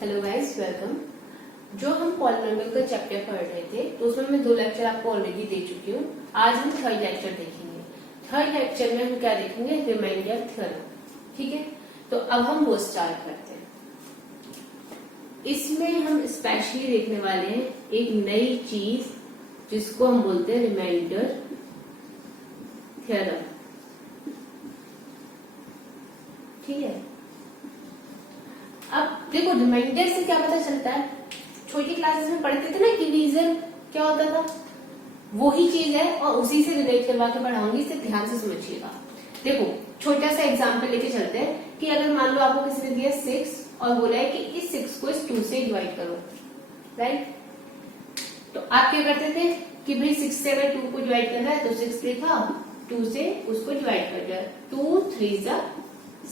Hello guys, welcome. जो हम polynomial का चैप्टर पढ़ रहे थे तो उसमें मैं 2 लेक्चर आपको ऑलरेडी दे चुकी हूँ। आज हम थर्ड लेक्चर देखेंगे। थर्ड लेक्चर में हम क्या देखेंगे? Remainder theorem. ठीक है, तो अब हम वो स्टार्ट करते हैं। इसमें हम स्पेशली देखने वाले हैं एक नई चीज जिसको हम बोलते हैं रिमाइंडर थ्योरम। ठीक है, अब देखो रिमाइंडर से क्या पता चलता है। छोटी क्लासेस में पढ़ते थे ना डिवीजन क्या होता था, वही चीज है और उसी से रिलेट करवा के पढ़ाऊंगी, इसे ध्यान से समझिएगा। देखो छोटा सा एग्जांपल लेके चलते हैं कि अगर मान लो आपको किसी ने दिया 6 और बोला है कि इस 6 को इस 2 से डिवाइड करो, राइट? तो आप क्या करते थे कि भाई 6 से अगर 2 को डिवाइड करना है तो 6 लिखा, 2 से उसको डिवाइड कर दिया, 2 3 जा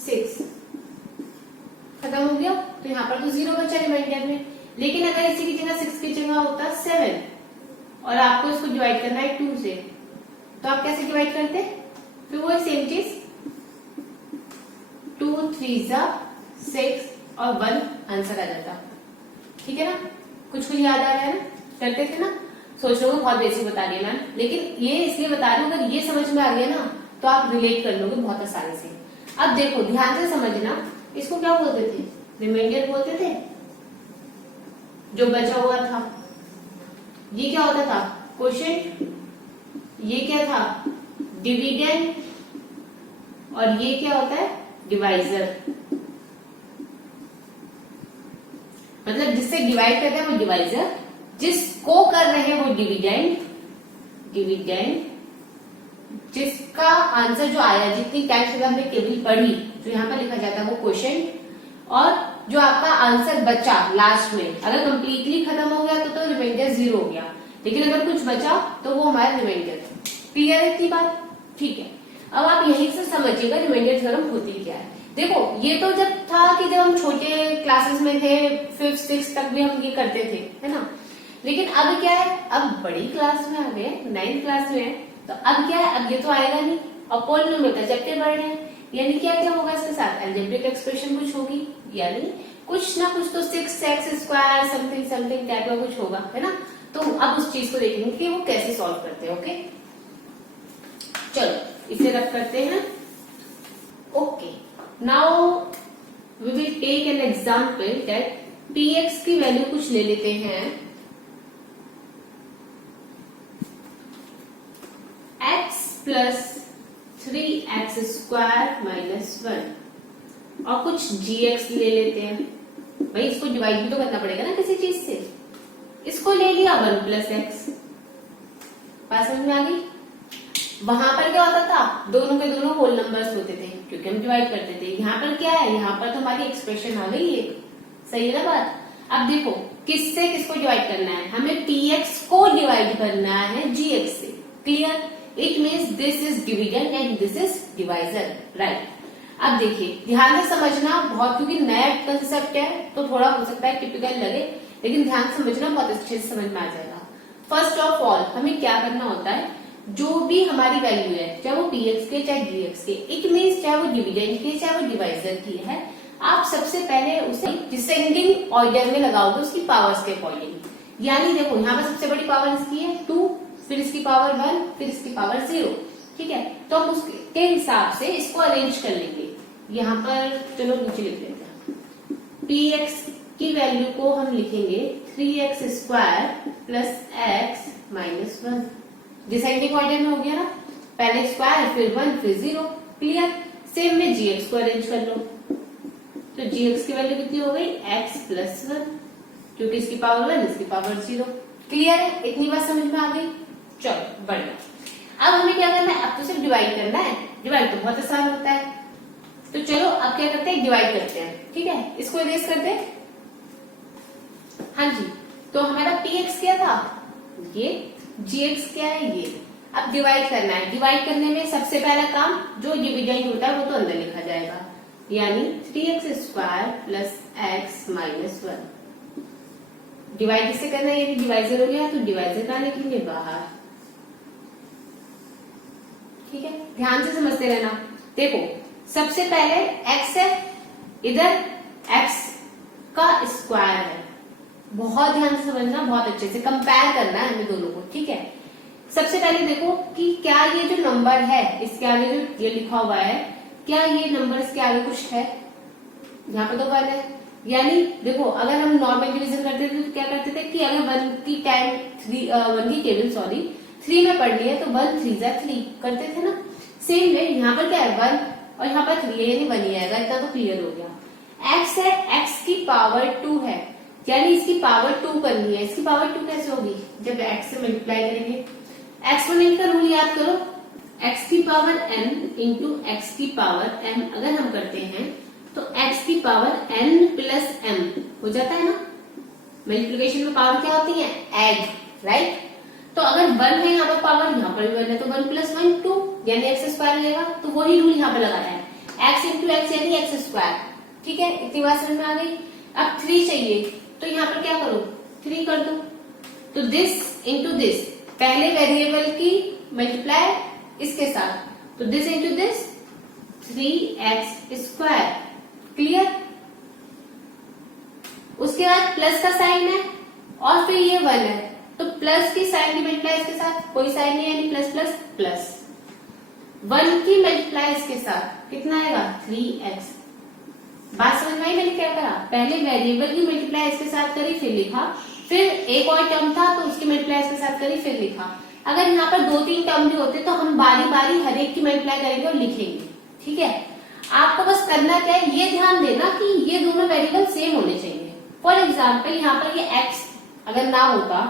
6, खत्म हो गया। तो यहाँ पर तो 0 बचा रिमाइंडर में। लेकिन अगर इसी की जगह 6 की जगह होता 7 और आपको इसको डिवाइड करना है 2 से, तो आप कैसे डिवाइड करते? फिर वो सेम चीज, 2 3 जा 6 और 1 आंसर आ जाता। ठीक है ना? कुछ याद आ रहा है ना? करते थे ना? सोच रहे हो बहुत बेसिक बता रही है मैम, लेकिन ये इसलिए बता रही हूँ अगर ये समझ में आ गया ना तो आप रिलेट कर लोगे बहुत आसानी से। अब देखो ध्यान से समझना, इसको क्या बोलते थे? रिमाइंडर बोलते थे। जो बचा हुआ था ये क्या होता था? क्वोशिएंट। ये क्या था? डिविडेंड। और ये क्या होता है? डिवाइजर। मतलब जिससे डिवाइड करते हैं वो डिवाइजर, जिसको कर रहे हैं वो डिविडेंड। डिविडेंड जिसका आंसर जो आया, जितनी टाइम्स हमने टेबल पढ़ी, जो यहाँ पर लिखा जाता है वो क्वोशिएंट, और जो आपका आंसर बचा लास्ट में, अगर कंप्लीटली खत्म हो गया तो रिमाइंडर 0 हो गया, लेकिन अगर कुछ बचा तो वो हमारा रिमाइंडर। क्लियर है इतनी बात? ठीक है, अब आप यहीं से समझिएगा रिमाइंडर थ्योरम होती क्या है। देखो ये तो जब था कि जब हम छोटे क्लासेस में थे, 5th 6th तक भी हम ये करते थे, है ना? लेकिन अब क्या है, अब बड़ी क्लास में आ गए, 9th क्लास में है, तो अब क्या है, अब ये तो आएगा नहीं। और पॉलिनोमियल का चैप्टर पढ़ रहे हैं, यानी क्या क्या होगा इसके साथ? अलजेब्रिक एक्सप्रेशन कुछ होगी, यानी कुछ ना कुछ तो 6x² समथिंग समथिंग टाइप का कुछ होगा, है ना? तो अब उस चीज को देखेंगे कि वो कैसे सॉल्व करते हैं। ओके, चलो इसे रब करते हैं। Okay, now we will take an example that px की वैल्यू कुछ ले लेते हैं, x प्लस 3x² माइनस 1 और कुछ gx ले लेते हैं। भाई इसको डिवाइड भी तो करना पड़ेगा ना किसी चीज से। इसको ले लिया 1 प्लस एक्स। बात समझ में आ गई? वहां पर क्या होता था? दोनों के दोनों होल नंबर्स होते थे क्योंकि हम डिवाइड करते थे। यहाँ पर क्या है? यहाँ पर तो हमारी एक्सप्रेशन आ गई एक। सही है ना बात? अब देखो किससे किसको डिवाइड करना है? हमें px को डिवाइड करना है gx से। Clear? It means this is dividend and this is divisor, right? अब देखिए ध्यान से समझना बहुत, क्योंकि नया कंसेप्ट है तो थोड़ा हो सकता है टिपिकल लगे, लेकिन ध्यान से समझना, बहुत अच्छे से समझ में आ जाएगा। फर्स्ट ऑफ ऑल हमें क्या करना होता है, जो भी हमारी वैल्यू है, चाहे वो px के चाहे gx के, इट मीन्स चाहे वो डिविडेंड की चाहे वो डिवाइजर की है, आप सबसे पहले उसे डिसेंडिंग ऑर्डर में लगाओगे उसकी पावर्स के अकॉर्डिंग। यानी देखो यहाँ पर सबसे बड़ी पावर इसकी है 2, फिर इसकी पावर 1, फिर इसकी पावर 0। ठीक है, तो हम उसके हिसाब से इसको अरेंज कर लेंगे। यहाँ पर चलो नीचे लिख लेते हैं। px की वैल्यू को हम लिखेंगे 3x² plus x minus 1। Descending order में हो गया ना, पहले स्क्वायर फिर 1 फिर 0। क्लियर? सेम में gx को अरेंज कर लो, तो gx की वैल्यू कितनी हो गई? x प्लस 1, क्योंकि इसकी पावर 1 इसकी पावर 0। क्लियर है? इतनी बात समझ में आ गई? चलो बढ़िया। अब हमें क्या करना है? अब तो सिर्फ डिवाइड करना है। डिवाइड तो बहुत आसान होता है, तो चलो अब क्या करते हैं, डिवाइड करते हैं। ठीक है, इसको इरेज करते हैं। हाँ जी, तो हमारा px क्या था? ये। gx क्या है? ये। अब डिवाइड करना है। डिवाइड करने में सबसे पहला काम, जो डिविडेंड होता है वो तो अंदर लिखा जाएगा, यानी 3x² plus x minus 1। Divide किससे करना है? यदि डिवाइजर हो गया तो डिवाइजर कहाँ लिखेंगे? बाहर। ठीक है, ध्यान से समझते रहना। देखो सबसे पहले x है, इधर x का स्क्वायर है। बहुत ध्यान से समझना, बहुत अच्छे से कंपेयर करना है हमें दोनों को, ठीक है। सबसे पहले देखो कि क्या ये जो नंबर है इसके आगे जो ये लिखा हुआ है, क्या ये नंबर इसके आगे कुछ है? यहाँ पे तो 1 है, यानी देखो अगर हम नॉर्मल डिवीजन करते थे तो क्या करते थे कि अगर 1 की टेबल 3 में पढ़नी है तो 1 3 जा 3 करते थे ना। सेम वे यहाँ पर क्या है 1 और यहाँ पर 3 है, यानी 1 ही आएगा। इतना तो क्लियर हो गया। x है, x की पावर 2 है, यानी इसकी पावर 2 करनी है। इसकी पावर 2 कैसे होगी? जब x से मल्टीप्लाई करेंगे। एक्सपोनेंट का रूल याद करो, x की पावर n इंटू x की पावर m अगर हम करते हैं तो x की पावर n प्लस m हो जाता है ना। मल्टीप्लिकेशन में पावर क्या होती है? Add, right. तो अगर 1 है यहाँ पर पावर, यहाँ पर भी 1 है तो 1 प्लस 1 2, यानी एक्स स्क्वायर रहेगा। तो वही रूल यहाँ पे लगाया है, x इंटू एक्स यानी एक्स स्क्वायर। ठीक है, इतनी बात समझ में आ गई। अब 3 चाहिए तो यहाँ पर क्या करो 3 कर दो। तो दिस इंटू दिस, पहले वेरिएबल की मल्टीप्लाई इसके साथ, तो this into this 3x square. Clear? उसके बाद प्लस का साइन है और फिर ये 1 है तो प्लस की साइन की मल्टीप्लाई इसके साथ, कोई साइन नहीं यानी प्लस प्लस प्लस। 1 की मल्टीप्लाई इसके साथ कितना आएगा 3x। बात समझ में आई मैंने क्या करा? पहले वेरिएबल की मल्टीप्लाई इसके साथ करी फिर लिखा, फिर एक और टर्म था तो उसकी मल्टीप्लाई इसके साथ करी फिर लिखा। अगर यहाँ पर 2-3 टर्म भी होते तो हम बारी बारी हर एक की मल्टीप्लाई करेंगे और लिखेंगे। ठीक है, आपको बस करना क्या है, ये ध्यान देना कि ये दोनों वेरिएबल सेम होने चाहिए। फॉर एग्जाम्पल यहाँ पर ये x अगर ना होता,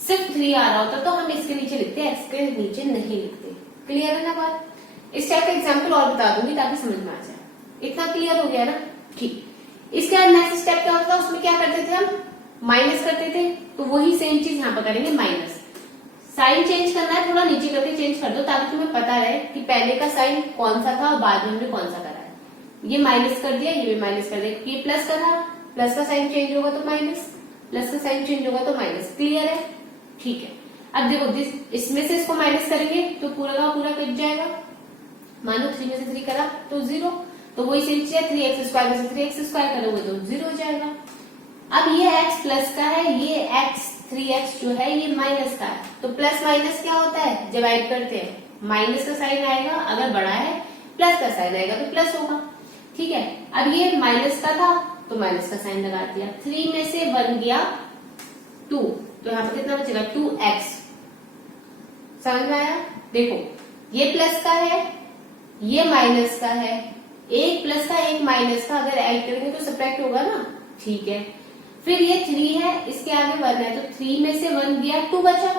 सिर्फ 3 आ रहा होता तो हम इसके नीचे लिखते, x के नीचे नहीं लिखते। क्लियर है ना बात? इस टाइप का एग्जाम्पल और बता दूंगी ताकि समझ में आ जाए। इतना क्लियर हो गया ना? ठीक। इसके बाद नेक्स्ट स्टेप क्या होता है, उसमें क्या करते थे हम, माइनस करते थे। तो वही सेम चीज यहाँ पर करेंगे, माइनस। साइन चेंज करना है, थोड़ा नीचे करके चेंज कर दो ताकि तुम्हें पता रहे कि पहले का साइन कौन सा था और बाद में हमने कौन सा करा है। ये माइनस कर दिया, ये भी माइनस कर दिया, ये प्लस करा, प्लस का साइन चेंज होगा तो माइनस, प्लस का साइन चेंज होगा तो माइनस। क्लियर है? ठीक है। अब देखो इसमें से इसको माइनस करेंगे तो पूरा का पूरा कट जाएगा। मानो 3 में से 3 करा तो 0, तो वही सेम चीज है, 3x स्क्वायर में से 3x स्क्वायर करोगे तो 0 हो जाएगा। अब ये x प्लस का है, ये x 3x जो है ये माइनस का है। तो प्लस माइनस क्या होता है, जब ऐड करते हैं माइनस का साइन आएगा, अगर बड़ा है प्लस का साइन आएगा तो प्लस होगा। ठीक है, अब ये माइनस का था तो माइनस का साइन लगा दिया। 3 में से 1 गया 2, तो यहाँ पर कितना बचेगा 2x। समझ में आया? देखो ये प्लस का है, ये माइनस का है, एक प्लस का एक माइनस का, अगर ऐड करेंगे तो सब्ट्रैक्ट होगा ना। ठीक है, फिर ये 3 है, इसके आगे 1 है, तो 3 में से 1 गया 2 बचा,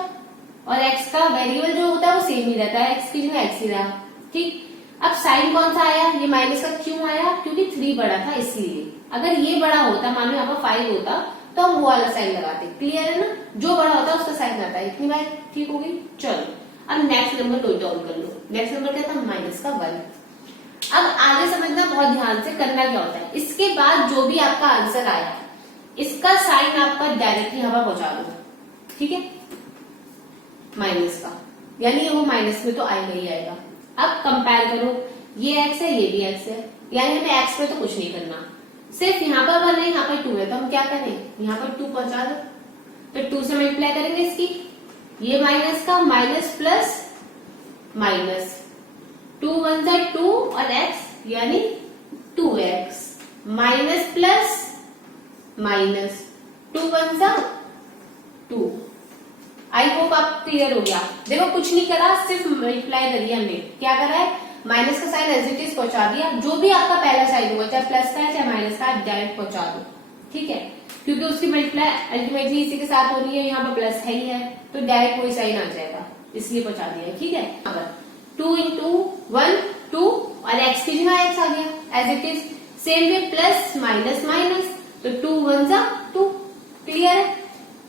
और x का वेरिएबल जो होता है वो सेम ही रहता है, x की जगह x ही रहा। ठीक, अब साइन कौन सा आया, ये माइनस का क्यों आया, क्योंकि 3 बड़ा था इसलिए। अगर ये बड़ा होता, मान लो यहाँ पर 5 होता तो हम वो वाला साइन लगाते। क्लियर है ना? जो बड़ा होता है उसका साइन आता है। इतनी बात ठीक होगी। चलो अब नेक्स्ट नंबर नोट डाउन कर लो। नेक्स्ट नंबर क्या था, माइनस का 1। अब आगे समझना बहुत ध्यान से, करना क्या होता है, इसके बाद जो भी आपका आंसर आया इसका साइन आपका डायरेक्टली यहाँ पर पहुंचा दो। ठीक है, माइनस का, यानी वो माइनस में तो आएगा ही आएगा। अब कंपेयर करो, ये x है ये भी x है, यानी हमें x पे तो कुछ नहीं करना, सिर्फ यहाँ पर 1 है यहाँ पर 2 है, तो हम क्या करें, यहाँ पर 2 पहुंचा दो। तो 2 से मल्टीप्लाई करेंगे इसकी, ये माइनस का माइनस प्लस माइनस, 2 1 जा 2 और x यानी 2x, माइनस प्लस माइनस, 2 1 जा 2। आई होप आप क्लियर हो गया। देखो कुछ नहीं करा, सिर्फ मल्टीप्लाई करिए हमने। क्या करा है, माइनस का साइन एज इट इज पहुंचा दिया। जो भी आपका पहला साइन होगा, चाहे प्लस का है चाहे माइनस का, आप डायरेक्ट पहुंचा दो। ठीक है, क्योंकि उसकी मल्टीप्लाई अल्टीमेटली इसी के साथ हो रही है, यहाँ पर प्लस है ही है, तो डायरेक्ट वही साइन आ जाएगा, इसलिए पहुंचा दिया। ठीक है, अब 2 इंटू 1 2 और x की जगह x आ गया as it is. Same way plus minus minus, तो 2 1 जा 2। क्लियर है?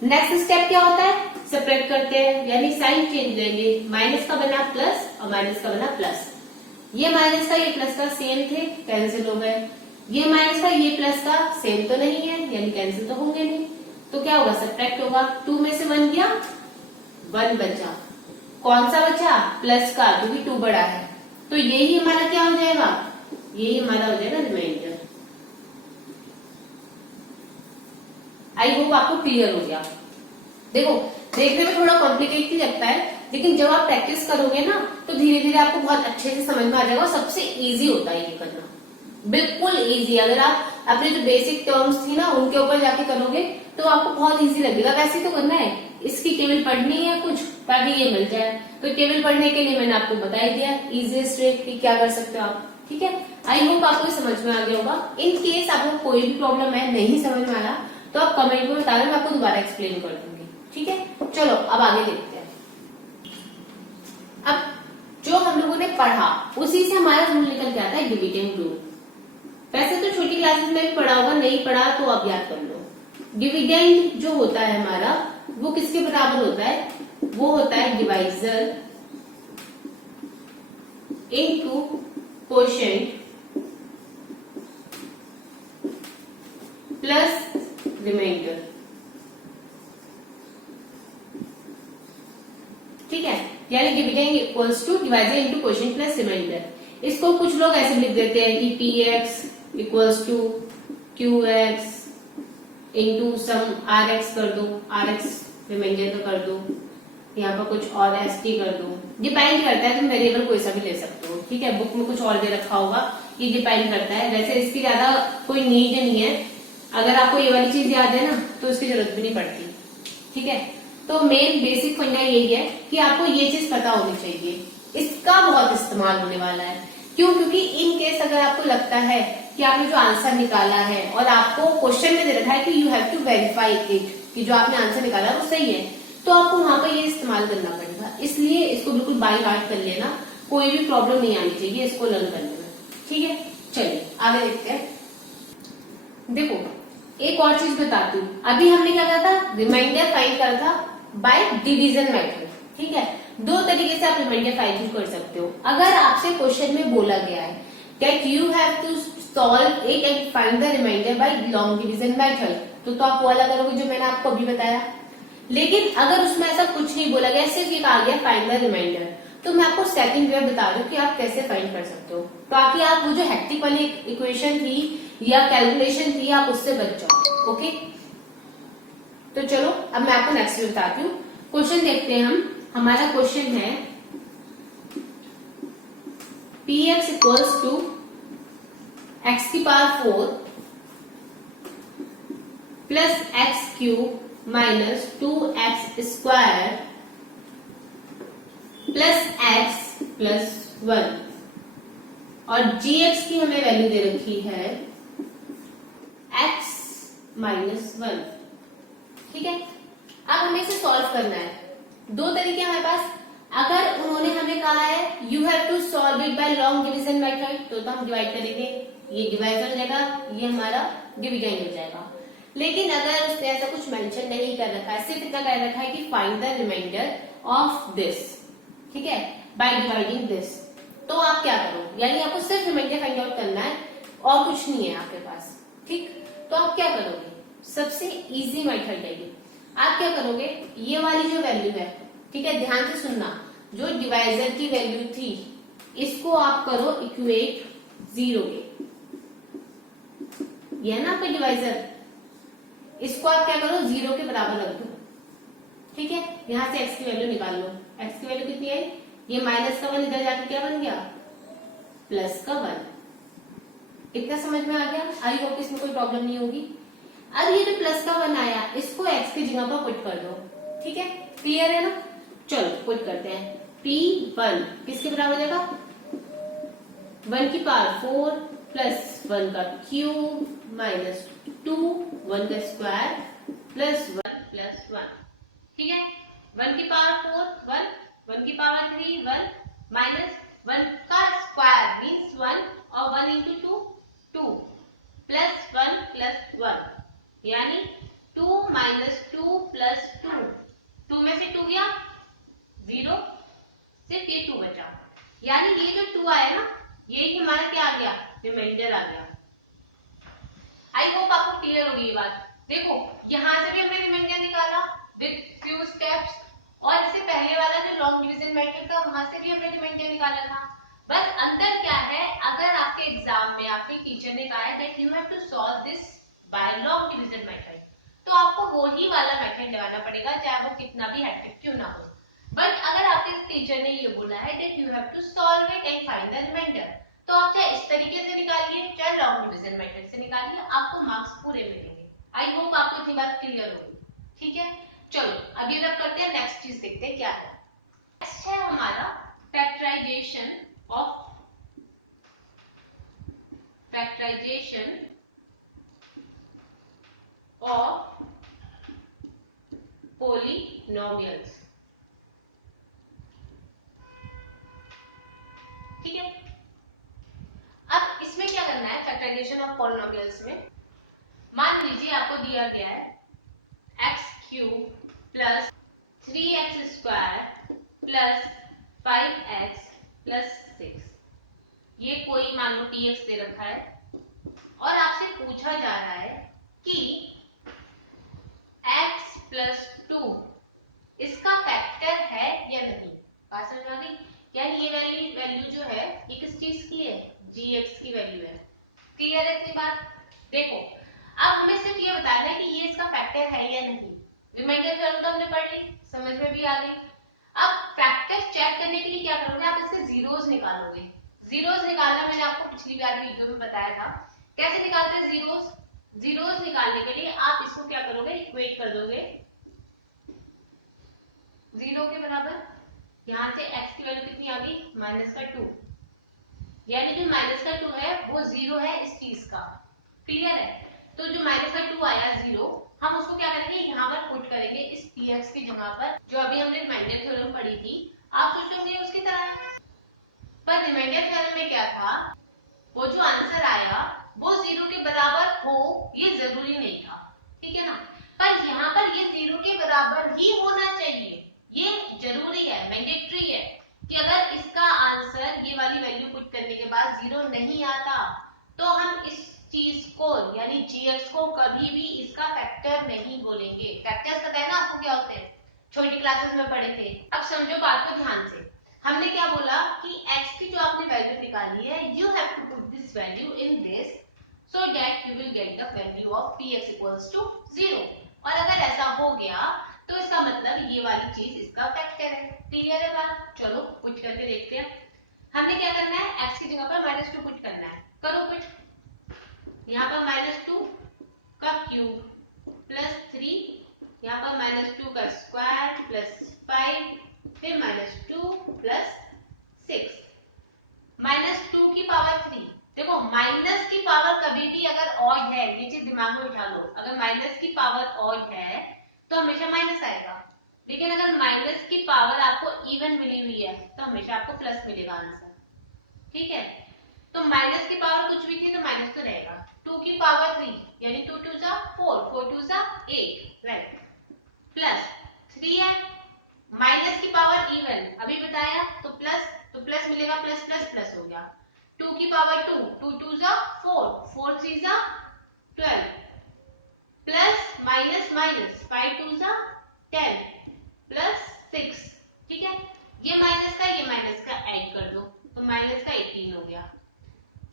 नेक्स्ट स्टेप क्या होता है, सेपरेट करते हैं, यानी साइन चेंज लेंगे। माइनस का बना प्लस और माइनस का बना प्लस। ये माइनस का ये प्लस का सेम थे, कैंसिल हो गए। ये माइनस का ये प्लस का सेम तो नहीं है, यानी कैंसिल तो होंगे नहीं। तो क्या होगा, सब्ट्रैक्ट होगा। 2 में से 1 गया 1 बचा, कौन सा बचा, प्लस का, क्योंकि 2 बड़ा है। तो यही हमारा क्या हो जाएगा, यही हमारा हो जाएगा रिमाइंडर। आई होप आपको क्लियर हो गया। देखो देखने में थोड़ा कॉम्प्लिकेटेड लगता है, लेकिन जब आप प्रैक्टिस करोगे ना तो धीरे धीरे आपको बहुत अच्छे से समझ में आ जाएगा। और सबसे इजी होता है ये करना, बिल्कुल इजी। अगर आप अपने जो बेसिक टर्म्स थी ना उनके ऊपर जाके करोगे तो आपको बहुत इजी लगेगा। वैसे तो करना है, इसकी टेबल पढ़नी है कुछ ताकि ये मिल जाए, तो टेबल पढ़ने के लिए मैंने आपको बता ही दिया इजीएस्ट वे कि क्या कर सकते हो आप। ठीक है, आई होप आपको समझ में आ गया होगा। इन केस आपको कोई भी प्रॉब्लम है, नहीं समझ में आया, तो आप कमेंट में बता दें, मैं आपको दोबारा एक्सप्लेन कर दूंगी। ठीक है, चलो अब आगे देखते हैं। अब जो हम लोगों ने पढ़ा उसी से हमारा रूल निकल के आता है डिविडेंड रूल। वैसे तो छोटी क्लासेस में भी पढ़ा होगा, नहीं पढ़ा तो अब याद कर लो। डिविडेंड जो होता है हमारा वो किसके बराबर होता है, वो होता है divisor into quotient plus remainder. ठीक है, यानी dividend equals to divisor into quotient plus remainder. इसको कुछ लोग ऐसे लिख देते हैं कि px equals to qx into some rx कर दो, rx रिमाइंडर का कर दो, यहाँ पर कुछ और st कर दो। डिपेंड करता है, तुम वेरिएबल कोई सा भी ले सकते हो। ठीक है, बुक में कुछ और दे रखा होगा, ये डिपेंड करता है। वैसे इसकी ज्यादा कोई नीड नहीं है, अगर आपको ये वाली चीज याद है ना तो इसकी जरूरत भी नहीं पड़ती। ठीक है, तो मेन बेसिक फंडा यही है कि आपको ये चीज पता होनी चाहिए। इसका बहुत इस्तेमाल होने वाला है। क्यों? क्योंकि इन केस अगर आपको लगता है कि आपने जो आंसर निकाला है और आपको क्वेश्चन में दे रखा है कि you have to verify it, कि जो आपने आंसर निकाला वो सही है, तो आपको वहां पर ये इस्तेमाल करना पड़ेगा। इसलिए इसको बिल्कुल बाय हार्ट कर लेना, कोई भी प्रॉब्लम नहीं आनी चाहिए इसको लर्न करने में। ठीक है, चलिए आगे देखते हैं। देखो एक और चीज बताती हूँ, अभी हमने क्या करा था, रिमाइंडर फाइंड करा था बाय डिवीजन मेथड। ठीक है, दो तरीके से आप रिमाइंडर फाइंड कर सकते हो। अगर आपसे क्वेश्चन में बोला गया है that you have to solve it and find the remainder by long division method, तो आप वो वाला करोगे जो मैंने आपको अभी बताया। लेकिन अगर उसमें ऐसा कुछ नहीं बोला गया, सिर्फ ये आ गया फाइंड द रिमाइंडर, तो मैं आपको सेकंड वे बता दूं कि आप कैसे फाइंड कर सकते हो, ताकि आप वो जो हेक्टिक वाली इक्वेशन थी या कैलकुलेशन थी आप उससे बच जाओ। ओके, तो चलो अब मैं आपको नेक्स्ट वे बताती हूँ। क्वेश्चन देखते हैं हम। हमारा क्वेश्चन है px इक्वल्स टू x की power 4 plus x cube minus 2x square plus x plus 1, और gx की हमें वैल्यू दे रखी है x माइनस 1। ठीक है, अब हमें इसे सॉल्व करना है। दो तरीके हमारे पास। अगर उन्होंने हमें कहा है you have to solve it by long division method, तो हम डिवाइड करेंगे, ये डिवाइड हो जाएगा, ये हमारा डिविडेंड हो जाएगा। लेकिन अगर उसने ऐसा कुछ मेंशन नहीं कर रखा है, सिर्फ इतना कह रखा है कि find the remainder of this, ठीक है, बाय डिवाइडिंग दिस, तो आप क्या करो, यानी आपको सिर्फ रिमाइंडर फाइंड आउट करना है और कुछ नहीं है आपके पास। ठीक, तो आप क्या करोगे, सबसे इजी मेथड है ये। आप क्या करोगे, ये वाली जो वैल्यू है, ठीक है, ध्यान से सुनना, जो डिवाइजर की वैल्यू थी इसको आप करो इक्वेट 0 के, ये है ना आपका डिवाइजर, इसको आप क्या करो 0 के बराबर रख दो। ठीक है, यहां से x की वैल्यू निकाल लो। x की वैल्यू कितनी आई, ये माइनस का 1 इधर जाके क्या बन गया, प्लस का 1। इतना समझ में आ गया? आई होप इसमें कोई प्रॉब्लम नहीं होगी। अब ये जो प्लस का 1 आया, इसको x की जगह पर पुट कर दो। ठीक है, क्लियर है ना? चलो पुट करते हैं। p1 किसके बराबर हो जाएगा, 1 की पावर 4 प्लस 1 का क्यूब माइनस 2 1 का स्क्वायर प्लस 1 प्लस 1। ठीक है, 1 की पावर 4 1, 1 की पावर 3 1, माइनस 1 का स्क्वायर मीन्स 1 और 1 इंटू 2 2 प्लस 1 प्लस 1, यानी 2 माइनस 2 प्लस 2, 2 में से 2 गया 0, सिर्फ ये 2 बचा, यानी ये जो 2 आया ना, ये ही हमारा क्या आ गया, रिमाइंडर आ गया। आई होप आपको क्लियर होगी ये बात। देखो यहां से भी हमने रिमाइंडर निकाला विद फ्यू स्टेप्स, और इससे पहले वाला जो लॉन्ग डिवीजन मेथड था वहां से भी हमने रिमाइंडर निकाला था। बस अंतर क्या है, अगर आपके एग्जाम में आपके टीचर ने कहा है that you have to solve this by long division method, तो आप वो ही वाला मेथड लगाना पड़ेगा, चाहे वो कितना भी हेक्टिक क्यों ना हो। बट अगर आपके टीचर ने ये बोला है that you have to solve it and find the remainder, तो आप चाहे इस तरीके से निकालिए चाहे लॉन्ग डिवीजन मेथड से निकालिए, आपको मार्क्स पूरे मिलेंगे। आई होप आपको इतनी बात क्लियर होगी, ठीक है। चलो अभी हम करते हैं नेक्स्ट चीज, देखते हैं क्या है। नेक्स्ट है हमारा फैक्टराइजेशन ऑफ पॉलिनोमियल्स, ठीक है। अब इसमें क्या करना है, फैक्टराइजेशन ऑफ पॉलिनोमियल्स में मान लीजिए आपको दिया गया है x³ plus 3x² plus 5x plus 6, ये कोई मान लो px दे रखा है और आपसे पूछा जा रहा है कि x प्लस 2 इसका फैक्टर है या नहीं। बात समझ में आ गई? यानी ये वैल्यू जो है ये किस चीज की है, gx की वैल्यू है। क्लियर है इतनी बात? देखो अब हमें सिर्फ ये बताना है कि ये इसका फैक्टर है या नहीं। रिमाइंडर थ्योरम तो हमने पढ़ ली, समझ में भी आ गई। अब फैक्टर चेक करने के लिए क्या करोगे, आप इसके जीरोस निकालोगे। जीरोस निकालना मैंने आपको पिछली बार वीडियो में बताया था, कैसे निकालते हैं जीरोस। जीरोस निकालने के लिए आप इसको क्या करोगे, इक्वेट कर दोगे जीरो के बराबर। यहां से x की वैल्यू कितनी आ गई, -2, यानी जो -2 है वो जीरो है इस चीज का। क्लियर है? तो जो -2 आया जीरो, हम उसको क्या करेंगे, यहाँ पर पुट करेंगे इस px की जगह पर, जो अभी हमने रिमाइंडर थ्योरम पढ़ी थी। आप सोचोगे उसकी तरह, पर रिमाइंडर थ्योरम में क्या था, वो जो आंसर आया वो जीरो के बराबर हो ये जरूरी नहीं था, ठीक है ना। पर यहाँ पर ये जीरो के बराबर ही होना चाहिए, ये जरूरी है, मैंडेटरी है कि अगर इसका आंसर ये वाली वैल्यू पुट करने के बाद जीरो नहीं आता तो हम इस चीज को यानी gx को कभी भी इसका फैक्टर नहीं बोलेंगे। फैक्टर्स पता है ना आपको क्या होते हैं, छोटी क्लासेस में पढ़े थे। अब समझो बात को ध्यान से, हमने क्या बोला कि x की जो आपने वैल्यू निकाली है, you have to put this value in this so that you will get the value of px equals to 0। और अगर ऐसा हो गया तो इसका मतलब ये वाली चीज इसका फैक्टर है। क्लियर है बात? चलो पुट करके देखते हैं। हमने क्या करना है, x की जगह पर -2 पुट करना है, करो पुट। यहाँ पर -2 का क्यूब प्लस 3, यहाँ पर -2 का स्क्वायर प्लस 5, फिर -2 प्लस 6, -2 की पावर 3। देखो माइनस की पावर कभी भी अगर ऑड है, ये चीज दिमाग में उठा लो, अगर माइनस की पावर ऑड है तो हमेशा माइनस आएगा, लेकिन अगर माइनस की पावर आपको इवन मिली हुई है तो हमेशा आपको प्लस मिलेगा आंसर, ठीक है। तो माइनस की पावर कुछ भी थी तो माइनस तो रहेगा। 2 की पावर 3 यानी 2 2 जा 4, 4 2 जा 8, राइट, प्लस 3 है, माइनस की पावर इवन अभी बताया तो प्लस मिलेगा, प्लस प्लस प्लस हो गया। 2 की पावर 2, 2 2 जा 4, 4 3 जा 12, प्लस माइनस माइनस 5 2 जा 10 प्लस 6, ठीक है। ये माइनस का ऐड कर दो तो माइनस का 18 हो गया,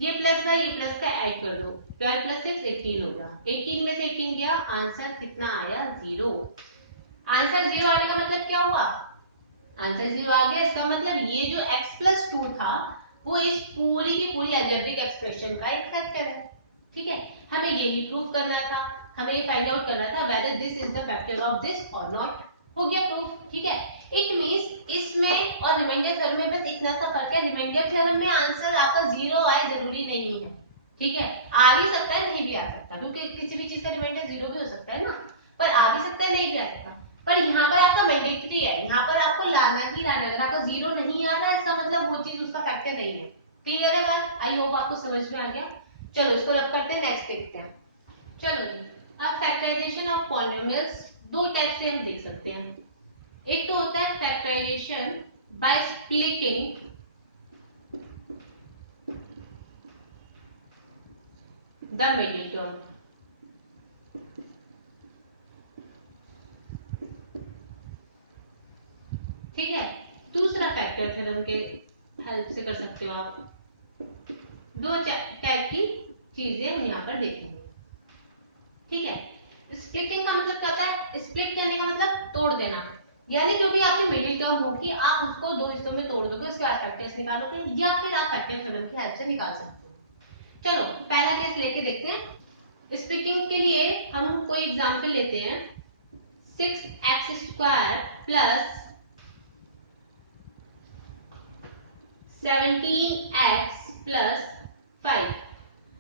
ये प्लस का ऐड कर दो, 12 प्लस 6 18 हो गया। 18 में से 18 गया, आंसर कितना आया, 0। आंसर 0 आने का मतलब क्या हुआ, आंसर 0 आ गया, इसका मतलब ये जो x प्लस 2 था वो इस पूरी की पूरी अलजेब्रिक एक्सप्रेशन का एक फैक्टर है, ठीक है। हमें यही प्रूव करना था, हमें ये फाइंड आउट करना था whether this is the factor of this or not। हो गया प्रूफ, ठीक है। इट मींस इसमें और रिमाइंडर थ्योरम में बस इतना सा फर्क है, रिमाइंडर थ्योरम में आंसर आपका 0 आए जरूरी नहीं है, ठीक है। आ भी सकता है नहीं भी आ सकता, क्योंकि किसी भी चीज का रिमाइंडर 0 भी हो सकता है ना, पर आ भी सकता है नहीं भी आ सकता। पर यहाँ पर आपका मैंडेटरी है, यहाँ पर आपको लाना ही लाना है। अगर आपका 0 नहीं आ रहा है इसका मतलब वो चीज उसका फैक्टर नहीं है। क्लियर है बात? आई होप आपको समझ में आ गया। चलो इसको रब करते हैं, नेक्स्ट देखते हैं। चलो अब फैक्टराइजेशन ऑफ पॉलिनोमियल्स दो टाइप से हम देख सकते हैं। एक तो होता है factorisation by splitting the middle term, ठीक है। दूसरा फैक्टर थ्योरम के हेल्प से कर सकते हो आप। दो टाइप की चीजें हम यहाँ पर देखेंगे, ठीक है। स्प्लिटिंग का मतलब क्या होता है, यानी जो भी आपकी मिडिल टर्म होगी आप उसको दो हिस्सों में तोड़ दोगे, उसके बाद फैक्टर्स निकालोगे या फिर आप फैक्टर्स थ्योरम की हेल्प से निकाल सकते हो। चलो पहला केस लेके देखते हैं। स्पीकिंग के लिए हम कोई एग्जांपल लेते हैं। 6x² plus 17x plus 5।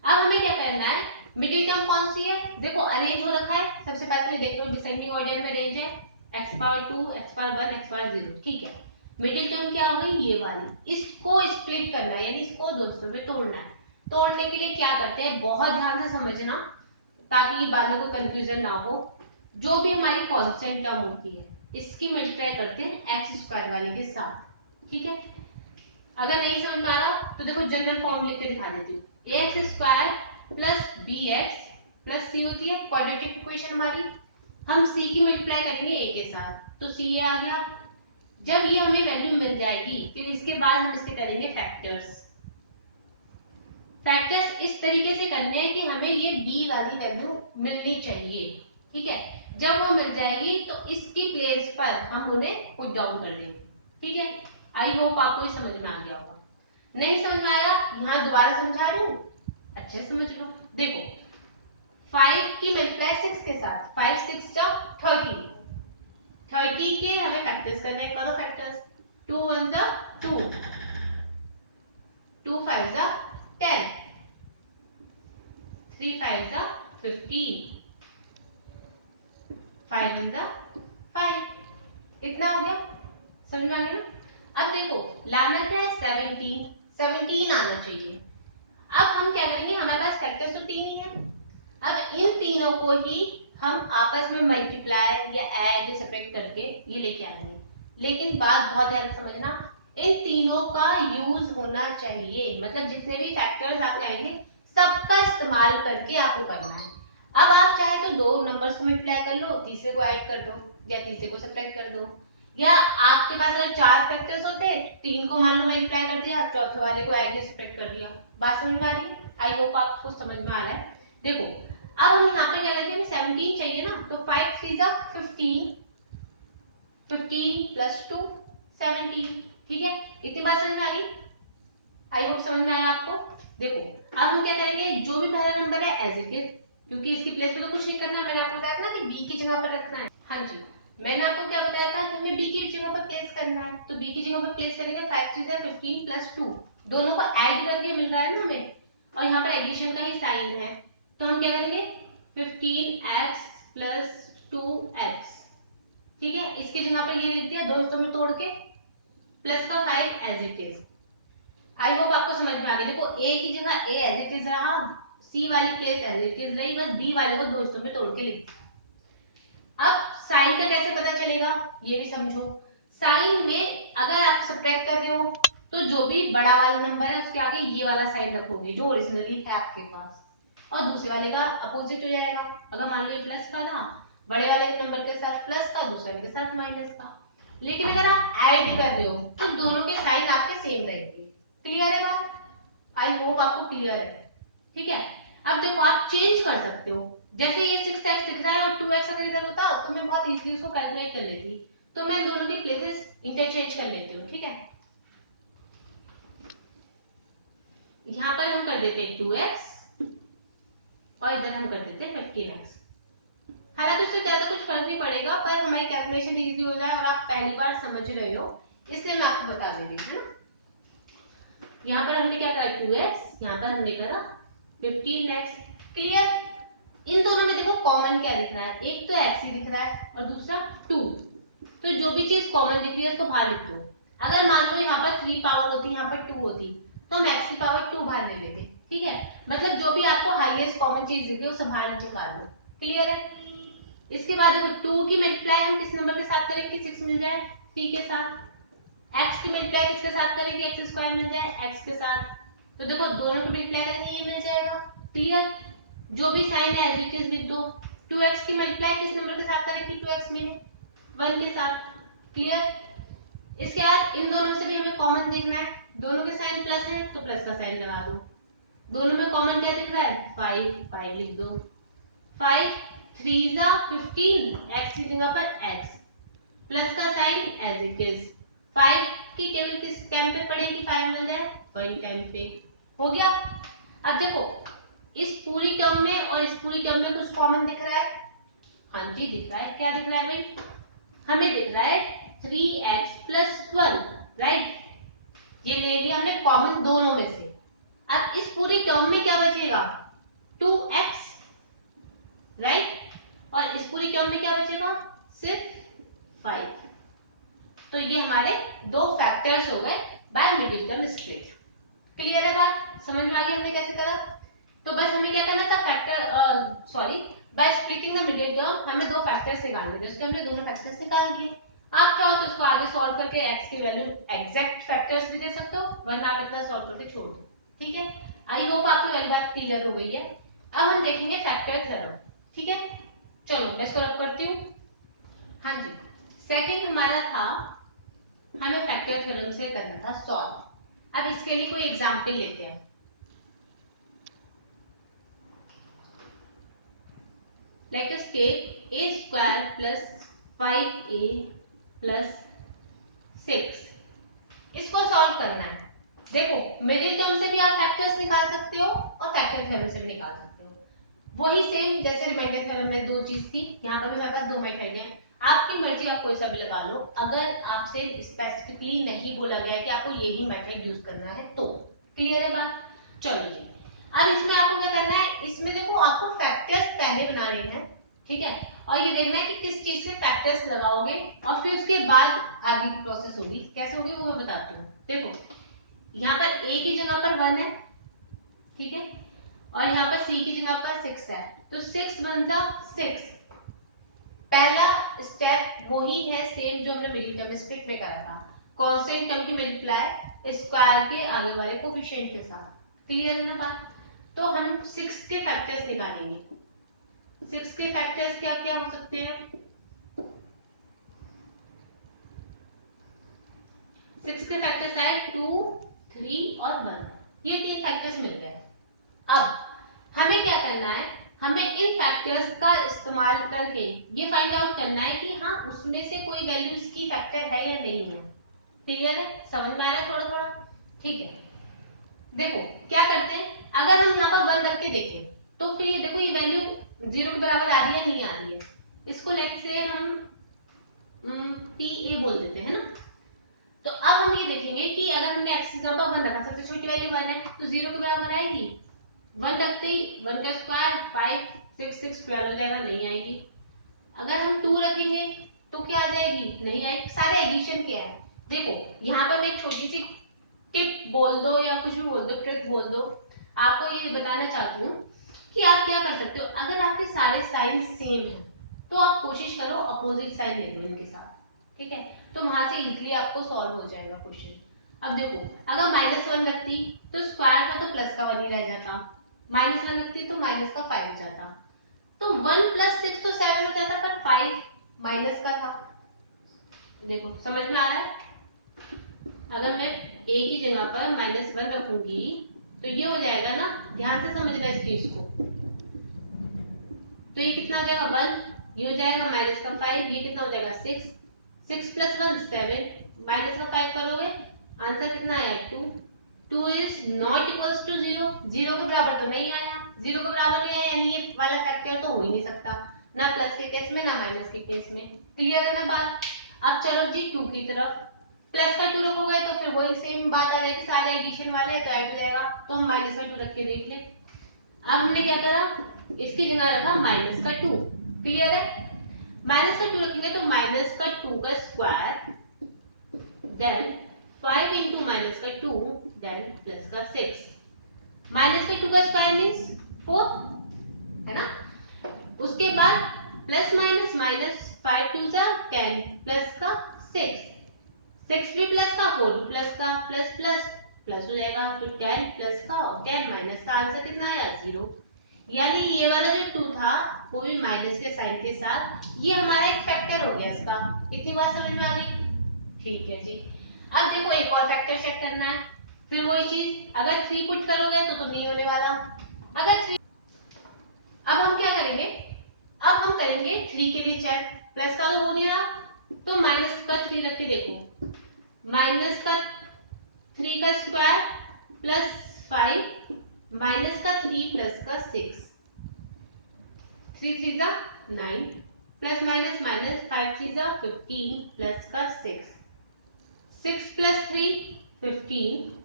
अब हमें क्या करना है, मिडिल टर्म कौन सी है, देखो अरेंज हो रखा है। सबसे पहले मैं देख लो डिसेंडिंग ऑर्डर में अरेंज है, x power 2, x power 1, x power 0, ठीक है। मिडिल टर्म क्या हो गई, ये वाली, इसको स्प्लिट करना है, यानी इसको दो हिस्सों में तोड़ना है। तोड़ने के लिए क्या करते हैं, बहुत ध्यान से समझना ताकि बाद में कोई कंफ्यूजन ना हो। जो भी हमारी कांस्टेंट टर्म होती है इसकी मल्टीप्लाई करते हैं x² वाले के साथ, ठीक है। अगर नहीं समझ में आ रहा तो देखो जनरल फॉर्म लिख के दिखा देती हूँ। ax² plus bx plus c होती है क्वाड्रेटिक इक्वेशन हमारी। हम c की मल्टीप्लाई करेंगे a के साथ, तो c ये आ गया। जब ये हमें वैल्यू मिल जाएगी फिर इसके बाद हम इसके करेंगे फैक्टर्स। फैक्टर्स इस तरीके से करने हैं कि हमें ये b वाली वैल्यू मिलनी चाहिए, ठीक है। जब वो मिल जाएगी तो इसकी प्लेस पर हम उन्हें पुट डाउन कर देंगे, ठीक है। आई होप आपको ये समझ में आ गया होगा। नहीं समझ में आया, यहाँ दोबारा समझा रही हूँ, अच्छे से समझ लो। देखो 5 की मल्टीप्लाई 6 के साथ, 5 6 जा 30, 30 के हमें फैक्टर्स करने हैं, करो फैक्टर्स। 2 1 जा 2, 2 5 जा 10, 3 5 जा 15, 5 1 जा 5। इतना हो गया, समझ में आ गया ना। अब देखो लाना क्या है, 17, 17 आना चाहिए। अब हम क्या करेंगे, हमारे पास फैक्टर्स तो 3 ही है। अब इन तीनों को ही हम आपस में मल्टीप्लाई या ऐड या सब्ट्रैक्ट करके ये लेके आएंगे। लेकिन बात बहुत ध्यान से समझना, इन तीनों का यूज होना चाहिए, मतलब जितने भी फैक्टर्स आपके आएंगे सबका इस्तेमाल करके आपको करना है। अब आप चाहे तो दो नंबर्स को मल्टीप्लाई कर लो, तीसरे को ऐड कर दो या तीसरे को सब्ट्रैक्ट कर दो, या आपके पास अगर 4 फैक्टर्स होते 3 को मान लो मल्टीप्लाई कर दिया, चौथे वाले को ऐड या सब्ट्रैक्ट कर दिया। बात समझ में आ रही है, आई होप आपको समझ में आ रहा है। देखो अब हम यहाँ पे क्या करेंगे, 17 चाहिए ना, तो 5 3 जा 15, 15 प्लस 2 17, ठीक है। इतनी बात समझ में आई, आई होप समझ में आया आपको। देखो अब हम क्या करेंगे, जो भी पहला नंबर है एज इट इज, क्योंकि इसकी प्लेस पे तो कुछ नहीं करना, मैंने आपको बताया था ना कि बी की जगह पर रखना है। हाँ जी, मैंने आपको क्या बताया था, हमें बी की जगह पर प्लेस करना है, तो बी की जगह पर प्लेस करेंगे। 5 3 जा 15 प्लस 2, दोनों को ऐड करके मिल रहा है ना हमें, और यहाँ पर एडिशन का ही साइन है, तो हम क्या करेंगे 15x प्लस 2x, ठीक है। इसकी जगह पर ये लिख दिया, दो हिस्सों में तोड़ के, प्लस का 5 as it is. I hope आपको समझ में आ गया। देखो a की जगह a एज इट इज रहा, c वाली प्लेस एज इट इज रही, बस b वाले को दो हिस्सों में तोड़ के लिख। अब साइन का कैसे पता चलेगा ये भी समझो। साइन में अगर आप सब्ट्रैक्ट कर रहे हो तो जो भी बड़ा वाला नंबर है उसके आगे ये वाला साइन रखोगे जो ओरिजिनली है आपके पास, और दूसरे वाले का अपोजिट हो जाएगा। अगर मान लो प्लस का था, बड़े वाले के नंबर के साथ प्लस का, दूसरे वाले के साथ माइनस का। लेकिन अगर आप ऐड कर रहे हो तो दोनों के साइन आपके सेम रहेंगे। क्लियर है बात, आई होप आपको क्लियर है, ठीक है। अब देखो आप चेंज कर सकते हो, जैसे ये 6x दिख रहा है और 2x अगर इधर होता तो मैं बहुत इजीली उसको कैलकुलेट कर लेती, तो मैं दोनों की प्लेसेस इंटरचेंज कर लेती हूँ, ठीक है। यहाँ पर हम कर देते हैं 2x और इधर हम कर देते हैं 15x। हालांकि उससे ज्यादा कुछ फर्क नहीं पड़ेगा, पर हमारी कैलकुलेशन इजी हो जाए और आप पहली बार समझ रहे हो इसलिए मैं आपको बता दे रही हूँ, है ना। यहाँ पर हमने क्या करा 2x, यहाँ पर हमने करा 15x। क्लियर। इन दोनों में देखो कॉमन क्या दिख रहा है, एक तो x ही दिख रहा है और दूसरा 2, तो जो भी चीज कॉमन दिखती है उसको बाहर लिख दो। अगर मान लो यहाँ पर 3 पावर होती, यहाँ पर 2 होती, तो हम x की पावर 2 बाहर ले लेते, ठीक है। मतलब जो भी आपको हाईएस्ट कॉमन चीज दिखे उसे बाहर निकाल दो। क्लियर है। इसके बाद देखो 2 की मल्टीप्लाई हम किस नंबर के साथ करेंगे, 6 मिल जाए 3 के साथ। x की मल्टीप्लाई किसके साथ करेंगे, x² मिल जाए x के साथ, तो देखो दोनों की मल्टीप्लाई करेंगे ये मिल जाएगा। क्लियर। जो भी साइन है एज इट इज लिख दो। 2x की मल्टीप्लाई किस नंबर के साथ करेंगे, 2x मिले 1 के साथ। क्लियर। इसके बाद इन दोनों से भी हमें कॉमन देखना है, दोनों के साइन प्लस है तो प्लस का साइन लगा दो। दोनों में कॉमन क्या दिख रहा है 5, 5 लिख दो। 5 3 जा 15, x की जगह पर x, प्लस का साइन एज इट इज। 5 की टेबल किस टाइम पे पड़ेगी, 5 मिल जाए 1 टाइम पे। हो गया। अब देखो इस पूरी टर्म में और इस पूरी टर्म में कुछ कॉमन दिख रहा है। हाँ जी दिख रहा है। क्या दिख रहा है भाई? हमें दिख रहा है 3x + 1, राइट। ये ले लिया हमने कॉमन दोनों में से। अब इस पूरी टर्म में क्या बचेगा? 2x, right. और इस पूरी टर्म में क्या बचेगा? सिर्फ 5। तो ये हमारे दो फैक्टर्स हो गए by middle term split. Clear है बात? समझ में आ गई हमने कैसे करा? तो बस हमें क्या करना था, bye splitting the middle term हमें दो फैक्टर्स निकालने थे, उसके हमने दोनों फैक्टर्स निकाल दिए। आप चाहो तो इसको आगे सॉल्व करके x की वैल्यू एग्जैक्ट फैक्टर्स भी दे सकते हो, वरना आप इतना सॉल्व करके छोड़ दो। ठीक है, आई होप आपको वाली बात क्लियर हो गई है। अब हम देखेंगे फैक्टर थ्योरम। ठीक है, चलो मैं इसको रब करती हूँ। हाँ जी, सेकंड हमारा था हमें फैक्टर थ्योरम से करना था सॉल्व। अब इसके लिए कोई एग्जांपल लेते हैं। Let us take a square plus 5a plus 6। इसको सॉल्व करना है। देखो मिडिल टर्म से भी आप फैक्टर्स निकाल सकते हो और फैक्टर थ्योरम से भी निकाल सकते हो। वही सेम जैसे रिमाइंडर थ्योरम में दो चीज थी, यहाँ पर भी हमारे पास दो मेथड है। आपकी मर्जी, आप कोई सा भी लगा लो। अगर आपसे स्पेसिफिकली नहीं बोला गया है कि आपको यही मेथड यूज करना है तो। क्लियर है बात? चलो जी, अब इसमें आपको क्या करना है, इसमें देखो आपको फैक्टर्स पहले बनाने हैं। ठीक है, और ये देखना है कि किस चीज से फैक्टर्स लगाओगे और फिर उसके बाद आगे की प्रोसेस होगी। कैसे होगी वो मैं बताती हूँ। देखो यहाँ पर a की जगह पर 1 है, ठीक है, और यहाँ पर c की जगह पर 6 है, तो 6 बनता 6। पहला स्टेप वही है सेम जो हमने मिडिल टर्म स्प्लिट में करा था, कांस्टेंट टर्म की मल्टीप्लाई स्क्वायर के आगे वाले कोफिशिएंट के साथ। क्लियर है ना बात? तो हम 6 के फैक्टर्स निकालेंगे। 6 के फैक्टर्स क्या क्या हो सकते हैं? 6 के फैक्टर्स आए 2, 3 और 1। ये तीन फैक्टर्स मिलते हैं। अब हमें क्या करना है, हमें इन फैक्टर्स का इस्तेमाल करके ये फाइंड आउट करना है कि हाँ उसमें से कोई वैल्यू इसकी फैक्टर है या नहीं है। क्लियर है? समझ में आ रहा है थोड़ा थोड़ा? ठीक है, देखो क्या करते हैं, अगर हम यहाँ पर 1 रख के देखें तो फिर ये देखो ये वैल्यू 0 के बराबर आ रही है नहीं आ रही है। इसको लेट से हम TA बोल देते हैं ना। तो अब हम ये देखेंगे कि अगर हमने x की जगह 1 रखा, सबसे छोटी वैल्यू 1 है तो 0 के बराबर आएगी। 1 रखते ही 1 का स्क्वायर 5, 6 6 12 हो जाएगा, नहीं आएगी। अगर हम 2 रखेंगे तो क्या आ जाएगी? नहीं आएगी। सारे एडिशन क्या है, देखो यहाँ पर मैं एक छोटी सी टिप बोल दो या कुछ भी बोल दो, ट्रिक बोल दो, आपको ये बताना चाहती हूँ कि आप क्या कर सकते हो। अगर आपके सारे साइन सेम है तो आप कोशिश करो अपोजिट साइन ले लो इनके साथ। ठीक है, तो वहां से इजीली आपको सॉल्व हो जाएगा क्वेश्चन। अब देखो अगर -1 रखती तो स्क्वायर था तो प्लस का 1 ही रह जाता, -1 रखती तो माइनस का 5 जाता, तो 1 + 6 तो 7 हो जाता, पर 5 माइनस का था। देखो समझ में आ रहा है? अगर मैं a की जगह पर -1 रखूंगी तो ये हो जाएगा ना, ध्यान से समझना इस चीज को। तो ये कितना आ जाएगा 1, ये हो जाएगा -5, ये कितना हो जाएगा 6, 6 + 1 7, -5 करोगे आंसर कितना आया 2। 2 इज नॉट इक्वल्स टू 0, 0 के बराबर तो नहीं आया, 0 के बराबर नहीं आया यानी ये वाला फैक्टर तो हो ही नहीं सकता, ना प्लस के केस में ना माइनस के केस में। क्लियर है ना बात? अब चलो जी 2 की तरफ, प्लस का 2 रखोगे तो फिर वही सेम बात आ जाएगी, सारे एडिशन वाले हैं तो ऐड हो जाएगा, तो हम -2 रख के देख लें। अब हमने क्या करा, इसकी जगह रखा -2। क्लियर है? -2 रखेंगे तो -2 का square then 5 into -2 then plus का 6। -2 का स्क्वायर मींस 4 है ना। उसके बाद प्लस माइनस माइनस 5 2 जा 10 प्लस का 6, 6 भी प्लस का 4 भी प्लस का, प्लस प्लस प्लस हो जाएगा, तो 10 प्लस का और 10 माइनस का आंसर कितना आया 0। यानी ये वाला जो 2 था वो भी माइनस के साइन के साथ, ये हमारा एक फैक्टर हो गया इसका। इतनी बात समझ में आ गई? ठीक है जी। अब देखो एक और फैक्टर चेक करना है, फिर वही चीज, अगर 3 पुट करोगे तो नहीं होने वाला। अगर 3, अब हम क्या करेंगे, अब हम करेंगे 3 के लिए चेक, प्लस का तो हो नहीं रहा, तो माइनस का 3 रख के देखो, माइनस का 3 का स्क्वायर प्लस 5 माइनस का 3 प्लस का 6, 3 3 जा 9 प्लस माइनस माइनस 5 3 जा 15 प्लस का 6, 6 प्लस 3 15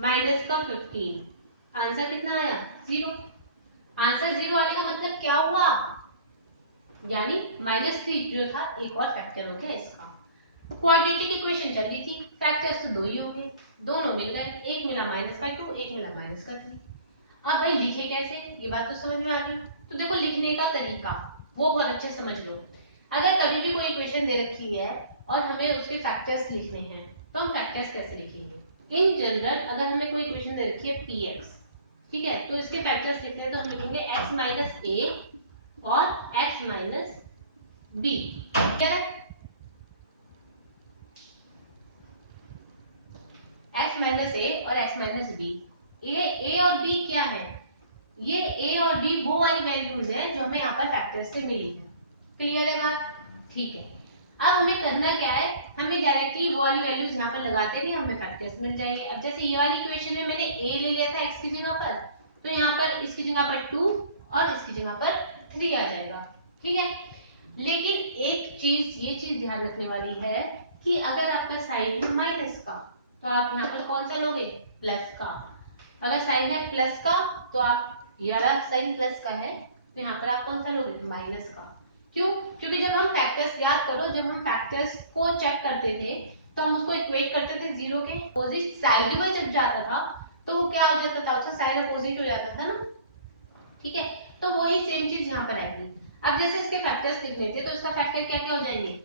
माइनस का 15, आंसर कितना आया 0। आंसर 0 आने का मतलब क्या हुआ, यानी -3 जो था एक और फैक्टर हो गया इसका। क्वाड्रेटिक इक्वेशन चल रही थी, फैक्टर्स तो दो ही होंगे, दोनों मिल गए, एक मिला -2 एक मिला -3। अब भाई लिखे कैसे, ये बात तो समझ में आ गई। तो देखो लिखने का तरीका वो बहुत अच्छे समझ लो। अगर कभी भी कोई इक्वेशन दे रखी है और हमें उसके फैक्टर्स लिखने हैं तो हम फैक्टर्स कैसे लिखेंगे। इन जनरल अगर हमें कोई इक्वेशन दे रखी है px, ठीक है, तो इसके फैक्टर्स लिखते हैं तो हम लिखेंगे x माइनस ए और x माइनस बी। क्या है x माइनस ए और x माइनस बी। ए और बी क्या है, ये ए और बी वो वाली वैल्यूज है जो हमें यहाँ पर फैक्टर्स से मिली है। क्लियर है बात, ठीक है। अब हमें करना क्या है, हमें डायरेक्टली वो वाली वैल्यूज यहाँ पर लगाते भी हमें फैक्टर्स मिल जाएंगे। अब जैसे ये वाली इक्वेशन में मैंने a ले लिया था x की जगह पर, तो यहाँ पर इसकी जगह पर 2 और इसकी जगह पर 3 आ जाएगा, ठीक है। लेकिन एक चीज ये चीज ध्यान रखने वाली है कि अगर आपका साइन है माइनस का तो आप यहाँ पर कौन सा लोगे, प्लस का। अगर साइन है प्लस का तो आप, ये वाला साइन प्लस का है तो यहाँ पर आप कौन सा लोगे, माइनस का। क्यों, क्योंकि जब हम फैक्टर्स, याद करो जब हम फैक्टर्स को चेक करते थे तो हम उसको इक्वेट करते थे जीरो के अपोजिट साइड में जब जाता था तो वो क्या हो जाता था, उसका साइन अपोजिट हो जाता था ना, ठीक है। तो वही सेम चीज यहाँ पर आएगी। अब जैसे इसके फैक्टर्स लिखने थे तो इसका फैक्टर क्या क्या हो जाएंगे,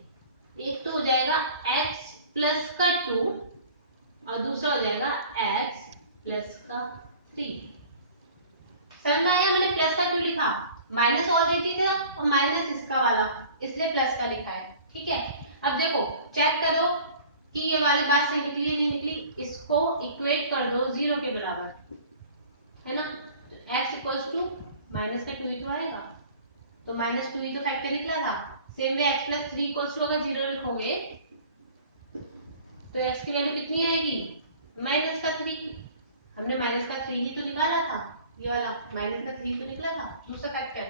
एक तो हो जाएगा x प्लस का 2 और दूसरा हो जाएगा x प्लस का 3। समझ में आया, मैंने प्लस का क्यों लिखा, माइनस ऑलरेडी था और माइनस इसका वाला इसलिए प्लस का लिखा है, ठीक है। अब देखो चेक करो कि ये वाली बात सही निकली नहीं निकली, इसको इक्वेट कर दो जीरो के बराबर, है ना। x इक्वल्स टू माइनस का 2 ही तो आएगा, तो -2 ही तो फैक्टर निकला था। Same way x plus 3 equals to अगर जीरो लिखोगे तो x की वैल्यू कितनी आएगी, माइनस का 3। हमने माइनस का 3 ही तो निकाला था, ये वाला माइनस का 3 तो निकला था दूसरा फैक्टर,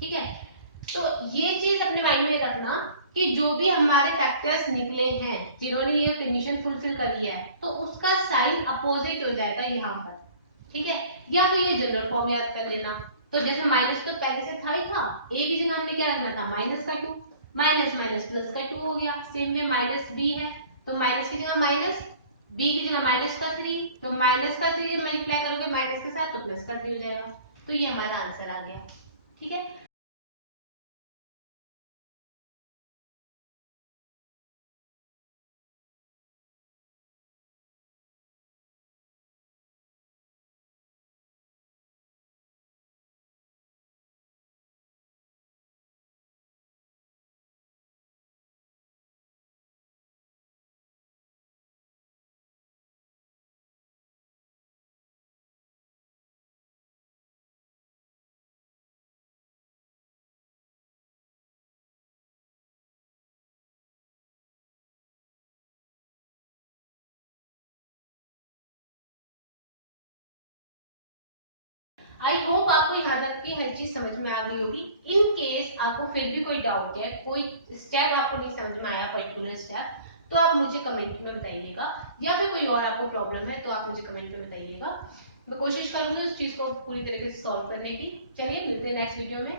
ठीक है। तो ये चीज अपने माइंड में रखना कि जो भी हमारे फैक्टर्स निकले हैं जिन्होंने ये कंडीशन फुलफिल करी है तो उसका साइन अपोजिट हो जाएगा यहाँ पर, ठीक है। या फिर ये जनरल फॉर्म याद कर लेना, तो जैसे माइनस तो पहले से था ही था, ए की जगह हमने क्या रखना था, माइनस का 2, माइनस माइनस प्लस का 2 हो गया। सेम में माइनस बी है तो माइनस की जगह माइनस, बी की जगह माइनस का 3, तो माइनस का 3 मल्टीप्लाई करोगे माइनस के साथ तो प्लस का 3 हो जाएगा, तो ये हमारा आंसर आ गया, ठीक है। आई होप आपको यहाँ तक की हर चीज समझ में आ गई होगी। इन केस आपको फिर भी कोई डाउट है, कोई स्टेप आपको नहीं समझ में आया पर्टिकुलर स्टेप, तो आप मुझे कमेंट में बताइएगा, या फिर कोई और आपको प्रॉब्लम है तो आप मुझे कमेंट में बताइएगा। मैं कोशिश करूंगी उस चीज को पूरी तरीके से सॉल्व करने की। चलिए मिलते हैं नेक्स्ट वीडियो में।